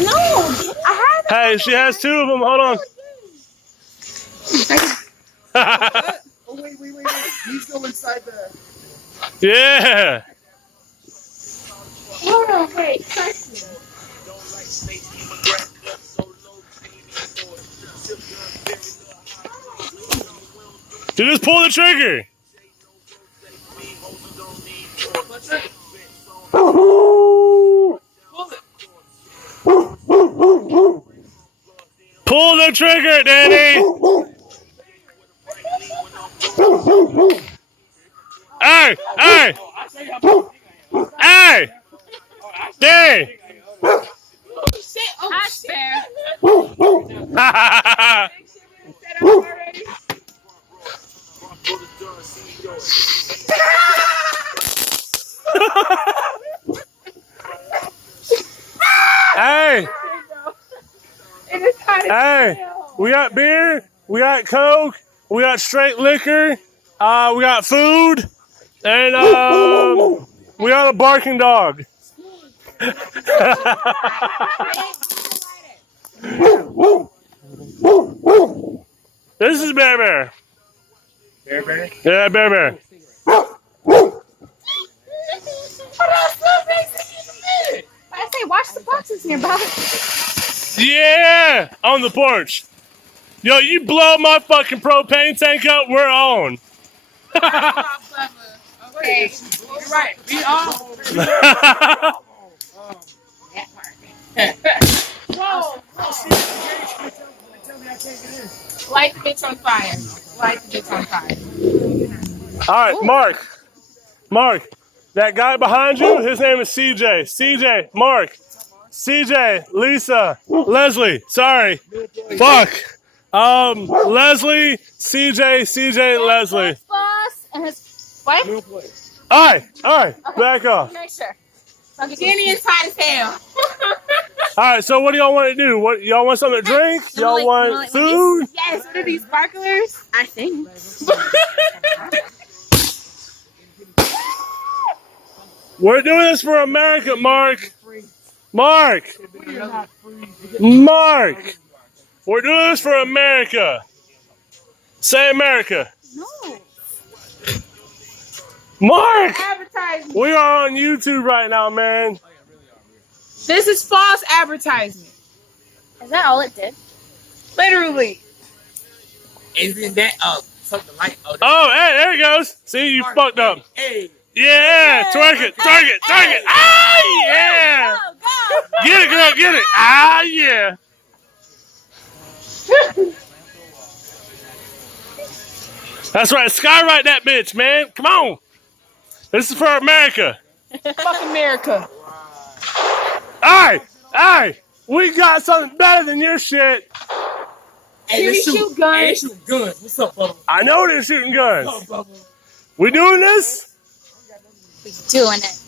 No, I have. Hey, she has 2 of them. Hold on. Oh, wait. These go inside the... Yeah. Hold on, wait. Trust me. You just pull the trigger. Pull the trigger, Danny. Hey, hey, hey, Danny. Shit, oh, spare. Hey, It is hot as hey, hell. we got beer, we got Coke, we got straight liquor, we got food, and we got a barking dog. This is Bear Bear. Bear Bear? Yeah, Bear Bear. I say, watch the boxes nearby. Yeah, on the porch. Yo, you blow my fucking propane tank up, we're on. Okay, you're right. We all. Whoa! Tell me I can't get in. Light the bitch on fire. Light the bitch on fire. All right, Mark, that guy behind you, his name is CJ. CJ, Mark, CJ, Lisa, Leslie, sorry. Fuck. Leslie, CJ, Leslie. Boss and his wife. No place. All right, back off. Make sure. Jenny is hot as hell. All right, so what do y'all want to do? What y'all want something to drink? Y'all want food? Yes, what are these sparklers? I think. We're doing this for America, Mark. Mark. We're doing this for America. Say America. No. Mark. Advertisement. We are on YouTube right now, man. This is false advertisement. Is that all it did? Literally. Isn't that something like... Oh, hey, there it goes. See, you fucked up. Hey. Yeah, twerk it. Ah, yeah. Go. Get it, girl, get it. Ah, yeah. That's right. Skywrite that bitch, man. Come on. This is for America. Fuck America. Hey, we got something better than your shit. Hey, let's shoot guns. Hey, let's shoot guns. What's up, Bubba? I know they're shooting guns. What's up, Bubba? We doing this? We're doing it.